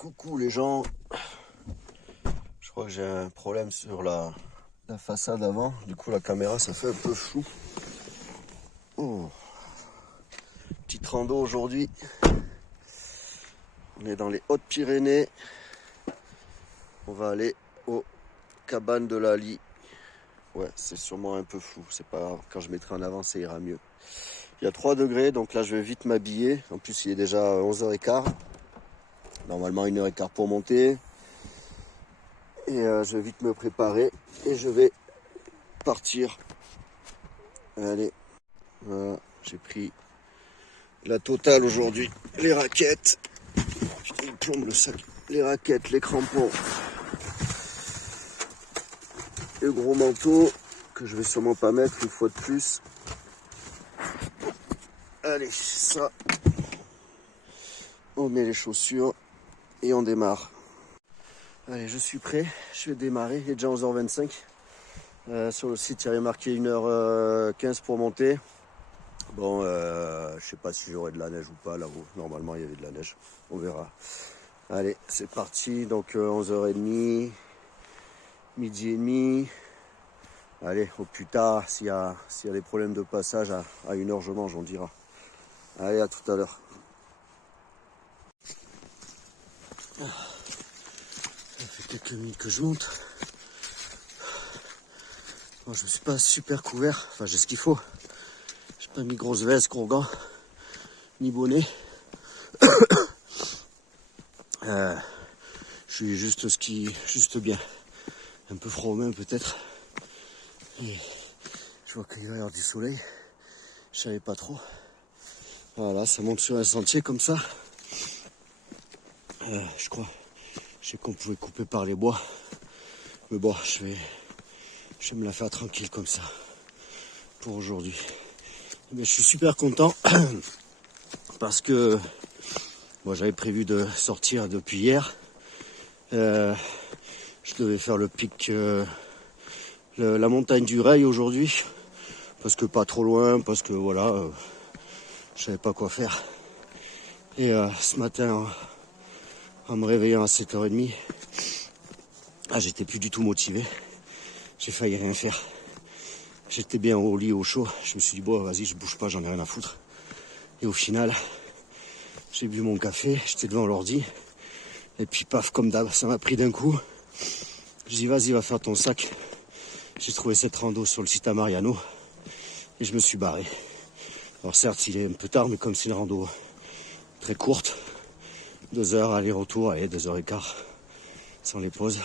Coucou les gens, je crois que j'ai un problème sur la façade avant, du coup la caméra ça fait un peu flou. Oh. Petite rando aujourd'hui, on est dans les Hautes-Pyrénées, on va aller aux cabanes de la Lie. Ouais, c'est sûrement un peu flou, c'est pas grave, quand je mettrai en avant ça ira mieux. Il y a 3 degrés, donc là je vais vite m'habiller, en plus il est déjà 11h15. Normalement 1h15 pour monter. Et je vais vite me préparer et je vais partir. Allez, voilà, j'ai pris la totale aujourd'hui. Les raquettes, putain, il plombe le sac. Les raquettes, les crampons, le gros manteau que je vais sûrement pas mettre une fois de plus. Allez, ça. On met les chaussures et on démarre. Allez, je suis prêt, je vais démarrer, il est déjà 11h25. Sur le site, il y avait marqué 1h15 pour monter. Bon, je sais pas si j'aurai de la neige ou pas là-haut. Normalement, il y avait de la neige, on verra. Allez, c'est parti, donc 11h30, midi et demi. Allez, au plus tard, s'il y a des problèmes de passage, à 1h je mange, on dira. Allez, à tout à l'heure. Ça fait quelques minutes que je monte. Bon, je ne suis pas super couvert, enfin j'ai ce qu'il faut. J'ai pas mis grosse veste, gros gants, ni bonnet. Je suis juste juste bien. Un peu froid aux mains peut-être. Et je vois qu'il va y avoir du soleil. Je savais pas trop. Voilà, ça monte sur un sentier comme ça. Je crois. Je sais qu'on pouvait couper par les bois. Mais bon, je vais me la faire tranquille comme ça. Pour aujourd'hui. Mais je suis super content. Parce que bon, j'avais prévu de sortir depuis hier. Je devais faire le pic, la montagne du Reil aujourd'hui. Parce que pas trop loin, parce que voilà, je savais pas quoi faire. Et ce matin, en me réveillant à 7h30, j'étais plus du tout motivé. J'ai failli rien faire. J'étais bien au lit, au chaud. Je me suis dit, bon, vas-y, je bouge pas, j'en ai rien à foutre. Et au final, j'ai bu mon café, j'étais devant l'ordi. Et puis, paf, comme d'hab, ça m'a pris d'un coup. Je dis, vas-y, va faire ton sac. J'ai trouvé cette rando sur le site à Mariano. Et je me suis barré. Alors certes, il est un peu tard, mais comme c'est une rando très courte, 2 heures aller-retour, allez, 2h15, sans les pauses,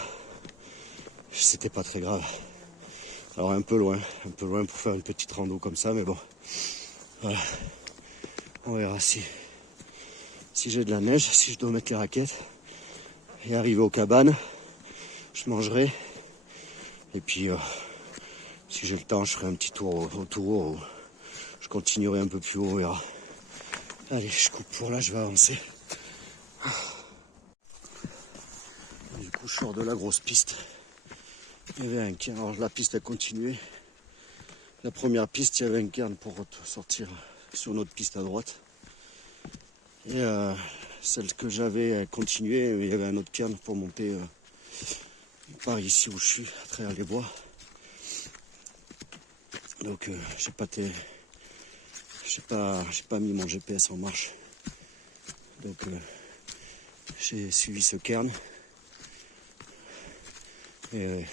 c'était pas très grave. Alors un peu loin pour faire une petite rando comme ça, mais bon, voilà. On verra si j'ai de la neige, si je dois mettre les raquettes. Et arriver aux cabanes, je mangerai. Et puis, si j'ai le temps, je ferai un petit tour autour. Je continuerai un peu plus haut, on verra. Allez, je coupe pour là, je vais avancer. Du coup, je sors de la grosse piste. Il y avait un cairn. Alors, la piste a continué. La première piste, il y avait un cairn pour sortir sur notre piste à droite. Et celle que j'avais continué, il y avait un autre cairn pour monter par ici où je suis, à travers les bois. Donc, j'ai pas mis mon GPS en marche. Donc, j'ai suivi ce cairn. Et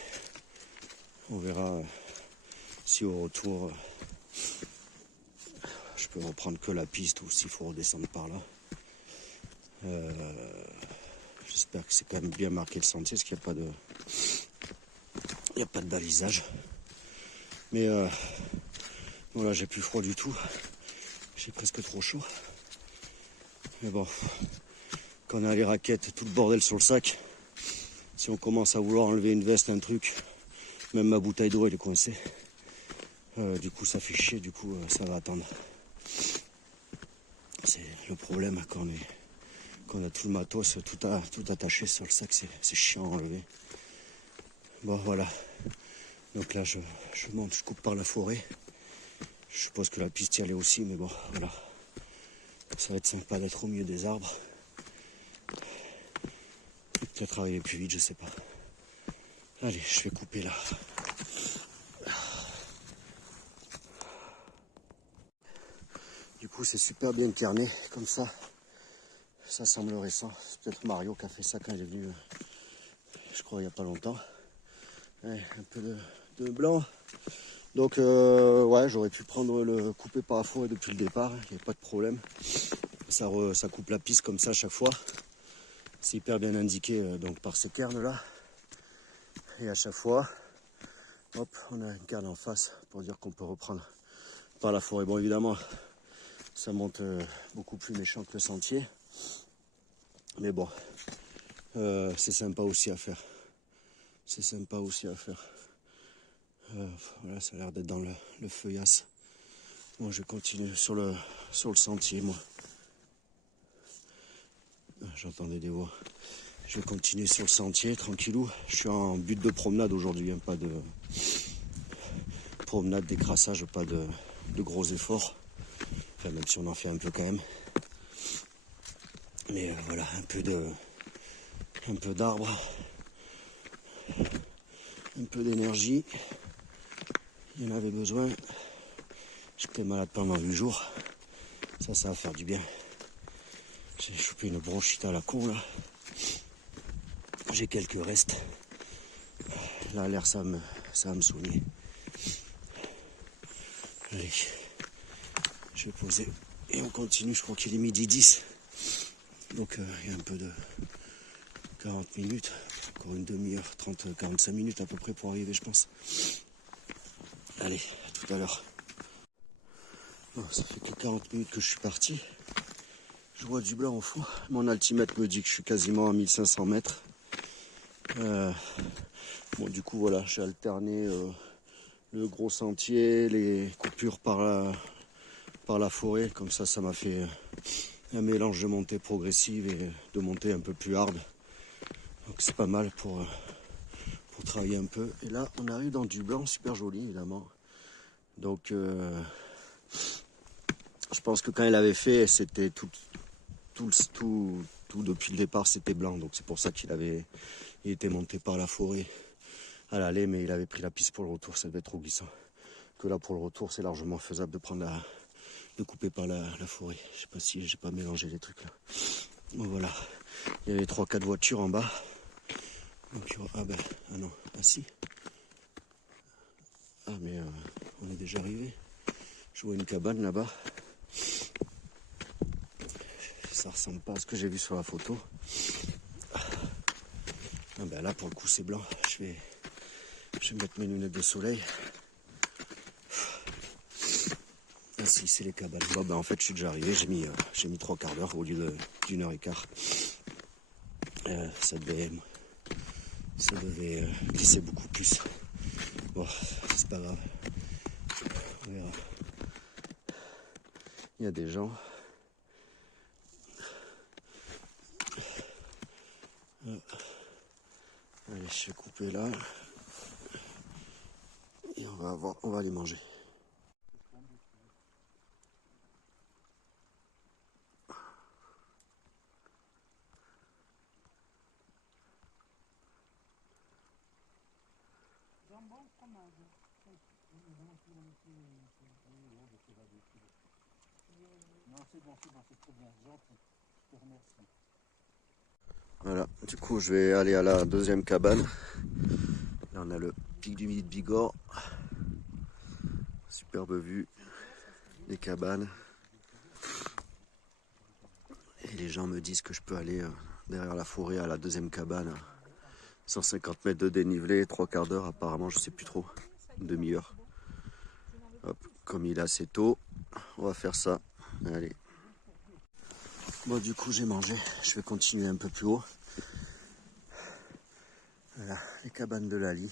on verra si au retour je peux reprendre que la piste ou s'il faut redescendre par là. J'espère que c'est quand même bien marqué le sentier parce qu'il n'y a pas de balisage. Mais voilà, j'ai plus froid du tout. J'ai presque trop chaud. Mais bon, quand on a les raquettes et tout le bordel sur le sac, si on commence à vouloir enlever une veste, un truc, même ma bouteille d'eau elle est coincée. Du coup ça fait chier, du coup ça va attendre. C'est le problème quand on a tout le matos, tout attaché sur le sac, c'est chiant à enlever. Bon voilà. Donc là je monte, je coupe par la forêt. Je suppose que la piste y allait aussi, mais bon voilà. Ça va être sympa d'être au milieu des arbres. peut-être arriver plus vite, je sais pas. Allez, je vais couper là. Du coup, c'est super bien carné, comme ça. Ça semble récent. C'est peut-être Mario qui a fait ça quand j'ai venu, je crois, il n'y a pas longtemps. Ouais, un peu de blanc. Donc, ouais, j'aurais pu prendre le couper par la forêt depuis le départ. Il n'y a pas de problème. Ça coupe la piste comme ça à chaque fois. C'est hyper bien indiqué donc par ces cairns là. Et à chaque fois, hop, on a une cairn en face pour dire qu'on peut reprendre par la forêt. Bon, évidemment, ça monte beaucoup plus méchant que le sentier. Mais bon, c'est sympa aussi à faire. C'est sympa aussi à faire. Voilà, ça a l'air d'être dans le feuillasse. Moi, je continue sur le sentier, moi. J'entendais des voix. Je vais continuer sur le sentier, tranquillou. Je suis en but de promenade aujourd'hui, hein, pas de promenade, décrassage, pas de gros efforts. Enfin, même si on en fait un peu quand même. Mais voilà, un peu d'arbres, un peu d'énergie. Il y en avait besoin. J'étais malade pendant 8 jours. Ça va faire du bien. J'ai chopé une bronchite à la con là. J'ai quelques restes. Là, l'air, ça va me soigner. Allez, je vais poser et on continue. Je crois qu'il est midi 10. Donc, il y a un peu de 40 minutes. Encore une demi-heure, 45 minutes à peu près pour arriver, je pense. Allez, à tout à l'heure. Bon, ça fait que 40 minutes que je suis parti. Je vois du blanc au fond. Mon altimètre me dit que je suis quasiment à 1500 mètres. Bon, du coup, voilà, j'ai alterné le gros sentier, les coupures par la forêt. Comme ça m'a fait un mélange de montée progressive et de montée un peu plus hard. Donc c'est pas mal pour travailler un peu. Et là, on arrive dans du blanc super joli, évidemment. Donc, je pense que quand il avait fait, c'était tout depuis le départ, c'était blanc. Donc c'est pour ça il était monté par la forêt à l'aller, mais il avait pris la piste pour le retour. Ça devait être trop glissant. Que là, pour le retour, c'est largement faisable de couper par la forêt. Je sais pas si j'ai pas mélangé les trucs là. Bon, voilà. Il y avait 3-4 voitures en bas. Donc, ah non, ah si. Ah mais on est déjà arrivé. Je vois une cabane là-bas. Ça ressemble pas à ce que j'ai vu sur la photo. Ah ben là pour le coup c'est blanc. Je vais mettre mes lunettes de soleil. Ah si, c'est les cabanes. Bon ben en fait je suis déjà arrivé. J'ai mis 3 quarts d'heure au lieu d'une heure et quart. Ça devait glisser beaucoup plus. Bon, c'est pas grave. On verra. Il y a des gens. Allez, je vais couper là. Et on va aller manger. Non, c'est bon, c'est très bien, gentil. Je te remercie. Voilà, du coup je vais aller à la deuxième cabane. Là on a le pic du Midi de Bigorre. Superbe vue, les cabanes. Et les gens me disent que je peux aller derrière la forêt à la deuxième cabane. 150 mètres de dénivelé, 3 quarts d'heure apparemment, je sais plus trop. Une demi-heure. Hop, comme il est assez tôt, on va faire ça. Allez. Bon du coup j'ai mangé, je vais continuer un peu plus haut. Voilà, les cabanes de Lally.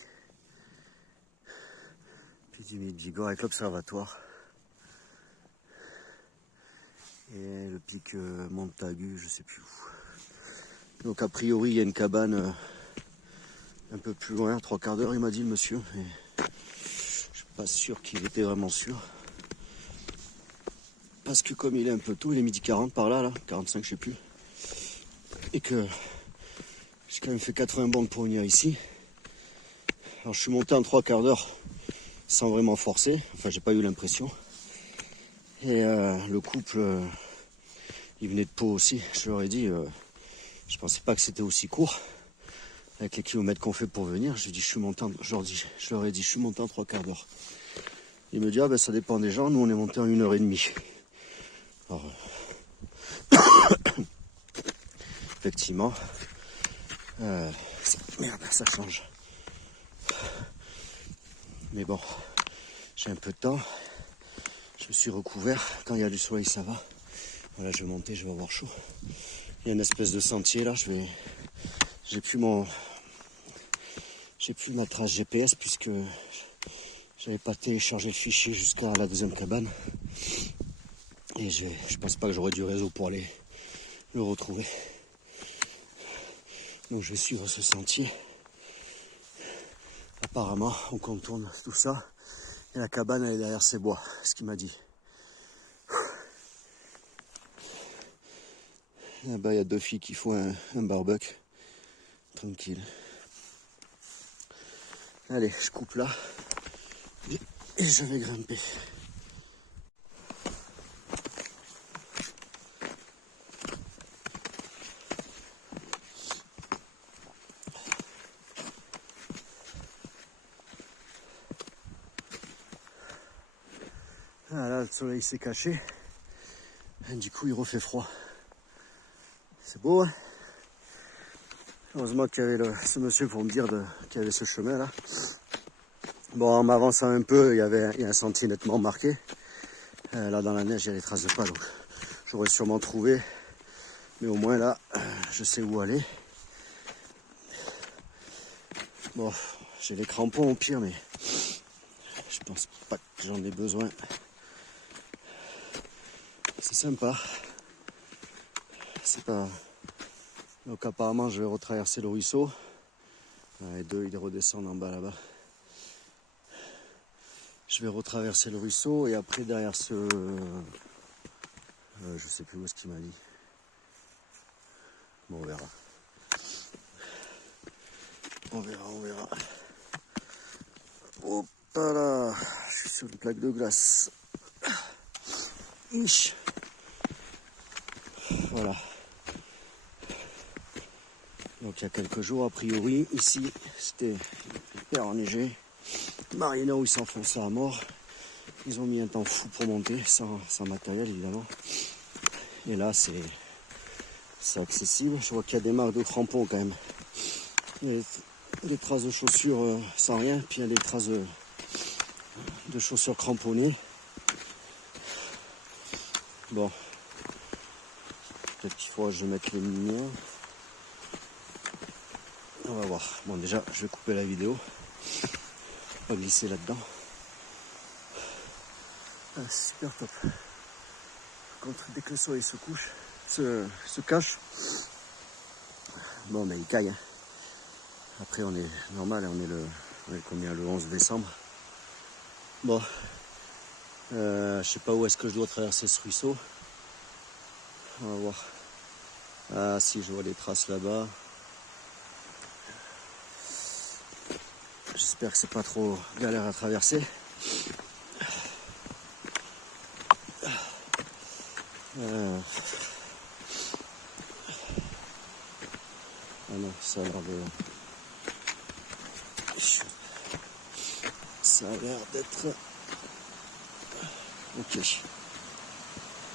Puis du Midi de Bigorre avec l'observatoire. Et le pic Montagu, je sais plus où. Donc a priori il y a une cabane un peu plus loin, 3 quarts d'heure il m'a dit le monsieur. Mais je suis pas sûr qu'il était vraiment sûr. Parce que comme il est un peu tôt, il est midi 40 par là, 45 je sais plus. Et que J'ai quand même fait 80 bornes pour venir ici. Alors je suis monté en 3/4 d'heure sans vraiment forcer. Enfin, j'ai pas eu l'impression. Et le couple, il venait de Pau aussi. Je leur ai dit, je pensais pas que c'était aussi court. Avec les kilomètres qu'on fait pour venir, je leur ai dit, je suis monté en 3/4 d'heure. Il me dit, ah ben ça dépend des gens, nous on est monté en 1h30. Alors, effectivement, merde, ça change. Mais bon, j'ai un peu de temps. Je me suis recouvert. Quand il y a du soleil, ça va. Voilà, je vais monter, je vais avoir chaud. Il y a une espèce de sentier là. J'ai plus ma trace GPS puisque j'avais pas téléchargé le fichier jusqu'à la deuxième cabane. Et je pense pas que j'aurai du réseau pour aller le retrouver. Donc je vais suivre ce sentier. Apparemment, on contourne tout ça. Et la cabane, elle est derrière ces bois, ce qu'il m'a dit. Là-bas, il y a 2 filles qui font un barbecue. Tranquille. Allez, je coupe là. Et je vais grimper. Ah là, le soleil s'est caché. Et du coup, il refait froid. C'est beau, hein? Heureusement qu'il y avait ce monsieur pour me dire qu'il y avait ce chemin là. Bon, en m'avançant un peu, il y a un sentier nettement marqué. Là, dans la neige, il y a des traces de pas, donc j'aurais sûrement trouvé. Mais au moins là, je sais où aller. Bon, j'ai les crampons au pire, mais je pense pas que j'en ai besoin. C'est sympa. C'est pas... Donc apparemment, je vais retraverser le ruisseau. Les deux, ils redescendent en bas là-bas. Je vais retraverser le ruisseau et après derrière ce... je sais plus où est-ce qu'il m'a dit. Bon, on verra. On verra. Hop là, je suis sur une plaque de glace. Voilà. Donc il y a quelques jours, a priori, ici, c'était hyper enneigé. Marino, ils s'enfonçaient à mort. Ils ont mis un temps fou pour monter, sans matériel évidemment. Et là, c'est accessible. Je vois qu'il y a des marques de crampons quand même. Il y a des traces de chaussures sans rien, puis il y a des traces de chaussures cramponnées. Bon, peut-être qu'il faudra que je mette les miens. On va voir. Bon, déjà, je vais couper la vidéo. Pas glisser là-dedans. Ah, c'est super top. Par contre, dès que le soleil se couche, se cache, bon, mais il caille. Hein. Après, on est normal, on est combien, le 11 décembre. Bon, je sais pas où est-ce que je dois traverser ce ruisseau. On va voir. Ah, si, je vois les traces là-bas. J'espère que c'est pas trop galère à traverser. Ah non, ça a l'air d'être... Ok.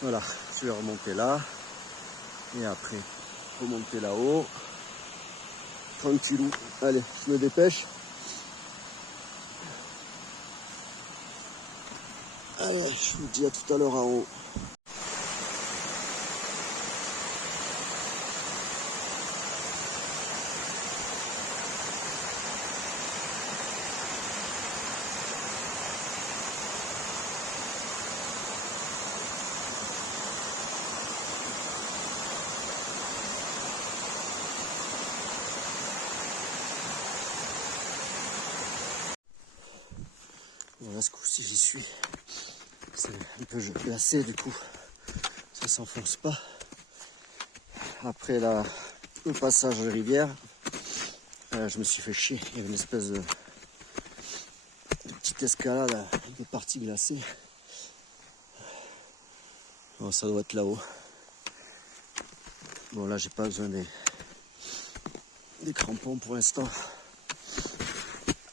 Voilà, je vais remonter là. Et après, remonter là-haut. Tranquillou. Allez, je me dépêche. Allez, je vous dis à tout à l'heure en haut. Voilà, ce coup-ci j'y suis. C'est un peu glacé du coup. Ça s'enfonce pas. Après le passage de rivière, Je me suis fait chier. Il y avait une espèce de petite escalade avec des parties glacées. Bon, ça doit être là-haut. Bon, là, j'ai pas besoin des crampons pour l'instant.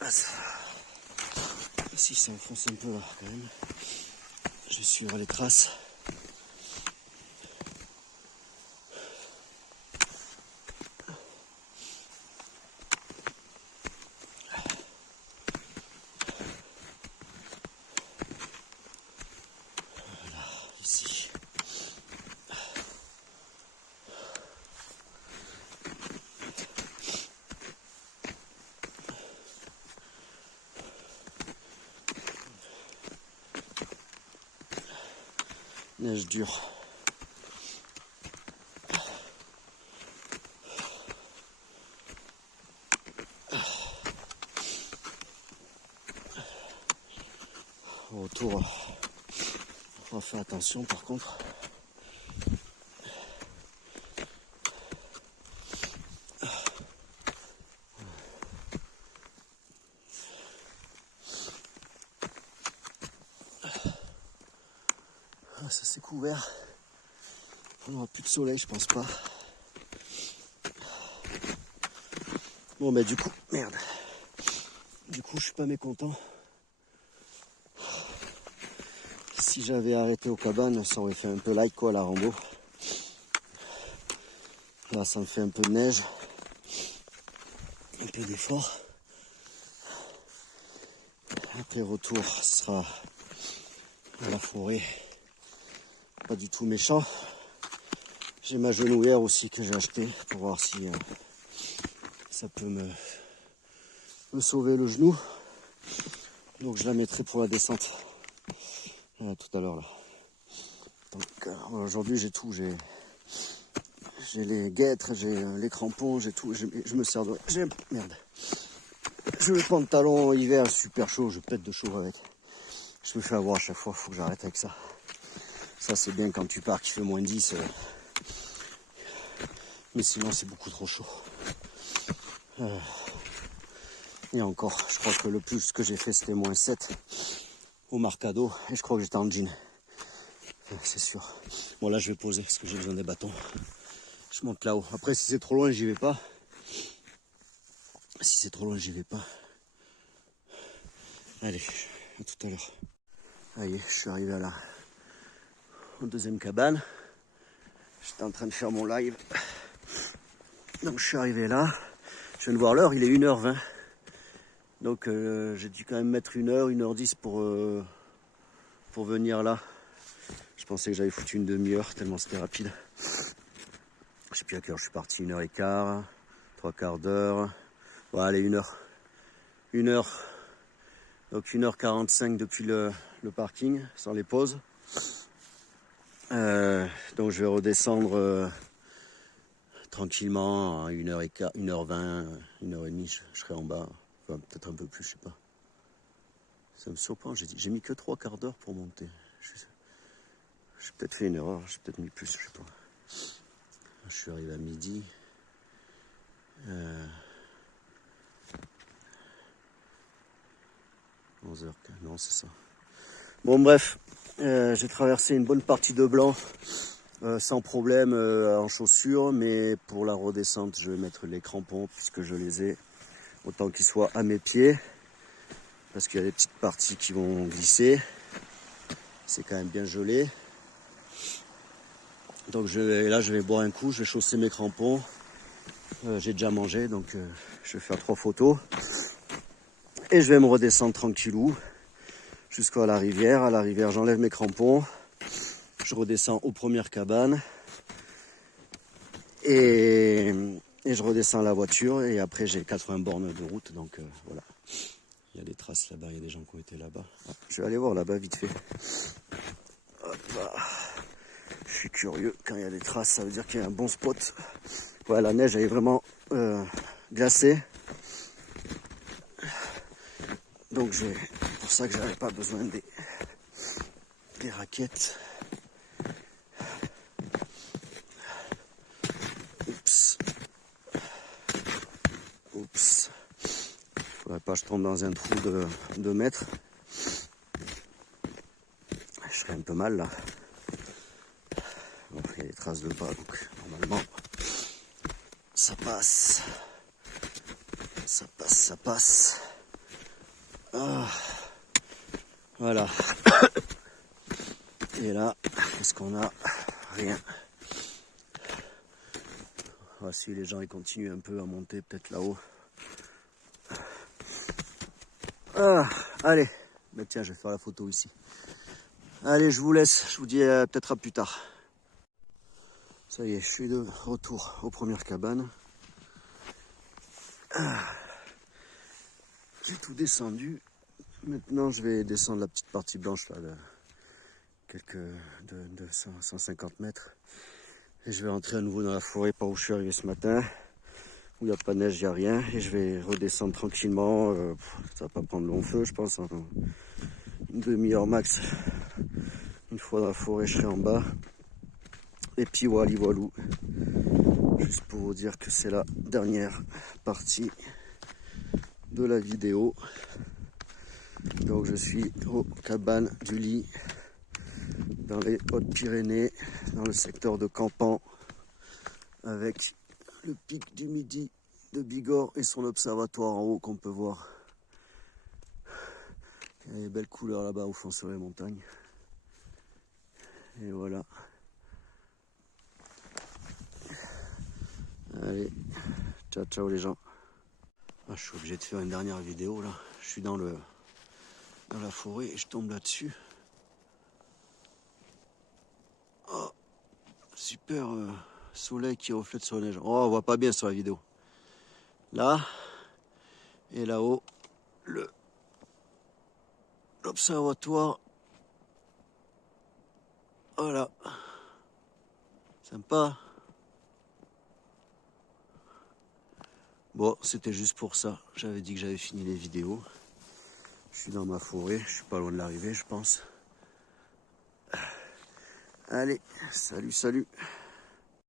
Ah, si ça enfonce un peu là, quand même. Je vais suivre les traces. Voilà, ici. Neige dure. Autour, on va faire attention par contre. Ah, ça c'est couvert. On n'aura plus de soleil, je pense pas. Bon, bah du coup, merde. Du coup, je suis pas mécontent. Si j'avais arrêté aux cabanes, ça aurait fait un peu like quoi, la Rambo. Là, ça me fait un peu de neige, un peu d'effort. Après retour, ce sera à la forêt. Pas du tout méchant. J'ai ma genouillère aussi que j'ai acheté pour voir si ça peut me sauver le genou. Donc je la mettrai pour la descente. Tout à l'heure là. Donc aujourd'hui j'ai tout, j'ai les guêtres, j'ai les crampons, j'ai tout, je me sers de. Merde. J'ai le pantalon hiver super chaud, je pète de chaud avec. Je me fais avoir à chaque fois, faut que j'arrête avec ça. Ça c'est bien quand tu pars qu'il fait moins 10. Mais sinon c'est beaucoup trop chaud. Et encore, je crois que le plus que j'ai fait c'était moins 7 au Marcado. Et je crois que j'étais en jean. C'est sûr. Bon là je vais poser parce que j'ai besoin des bâtons. Je monte là-haut. Après si c'est trop loin j'y vais pas. Si c'est trop loin j'y vais pas. Allez, à tout à l'heure. Allez, je suis arrivé à au deuxième cabane. J'étais en train de faire mon live. Donc je suis arrivé là. Je viens de voir l'heure, il est 1h20. Donc j'ai dû quand même mettre 1h, 1h10 pour venir là. Je pensais que j'avais foutu une demi-heure tellement c'était rapide. Je sais plus à quelle heure je suis parti, 1h15, 3/4 d'heure. Voilà, allez, 1h. 1h. Donc 1h45 depuis le parking, sans les pauses. Donc je vais redescendre tranquillement à 1h15, 1h20, 1h30, je serai en bas. Enfin, peut-être un peu plus, je sais pas. Ça me surprend, j'ai mis que 3/4 d'heure pour monter. J'ai peut-être fait une erreur, j'ai peut-être mis plus, je sais pas. Je suis arrivé à midi. 11h, non c'est ça. Bon bref, j'ai traversé une bonne partie de blanc sans problème en chaussures, mais pour la redescente je vais mettre les crampons puisque je les ai autant qu'ils soient à mes pieds. Parce qu'il y a des petites parties qui vont glisser. C'est quand même bien gelé. Donc là je vais boire un coup, je vais chausser mes crampons. J'ai déjà mangé, donc je vais faire 3 photos. Et je vais me redescendre tranquillou jusqu'à la rivière. À la rivière, j'enlève mes crampons. Je redescends aux premières cabanes. Et je redescends à la voiture. Et après, j'ai 80 bornes de route. Donc voilà. Il y a des traces là-bas, il y a des gens qui ont été là-bas. Ah, je vais aller voir là-bas vite fait. Hop là. Je suis curieux. Quand il y a des traces, ça veut dire qu'il y a un bon spot. Ouais, la neige elle est vraiment glacée. Donc c'est pour ça que j'avais pas besoin des raquettes. Oups. Oups. pas je tombe dans un trou de 2 mètres. Je serais un peu mal là. Bon, il y a des traces de pas, donc normalement ça passe. Ça passe, ça passe. Ah, voilà. Et là, qu'est-ce qu'on a? Rien. Voici les gens ils continuent un peu à monter peut-être là-haut. Ah, allez. Ben tiens, je vais faire la photo ici. Allez, je vous laisse. Je vous dis peut-être à plus tard. Ça y est, je suis de retour aux premières cabanes. Ah, j'ai tout descendu. Maintenant, je vais descendre la petite partie blanche là, de 150 mètres. Et je vais rentrer à nouveau dans la forêt par où je suis arrivé ce matin. Où il n'y a pas de neige, il n'y a rien. Et je vais redescendre tranquillement. Ça va pas prendre long feu, je pense. Une demi-heure max. Une fois dans la forêt, je serai en bas. Et puis wally walou. Juste pour vous dire que c'est la dernière partie de la vidéo. Donc je suis aux cabanes du Lit, dans les Hautes-Pyrénées, dans le secteur de Campan, avec le pic du Midi de Bigorre et son observatoire en haut qu'on peut voir. Il y a des belles couleurs là-bas au fond sur les montagnes. Et voilà. Allez, ciao ciao les gens. Ah, je suis obligé de faire une dernière vidéo là. Je suis dans la forêt et je tombe là-dessus. Oh, super soleil qui reflète sur la neige. Oh, on voit pas bien sur la vidéo. Là et là-haut, l'observatoire. Voilà. Sympa. Bon, c'était juste pour ça. J'avais dit que j'avais fini les vidéos. Je suis dans ma forêt. Je suis pas loin de l'arrivée, je pense. Allez, salut, salut.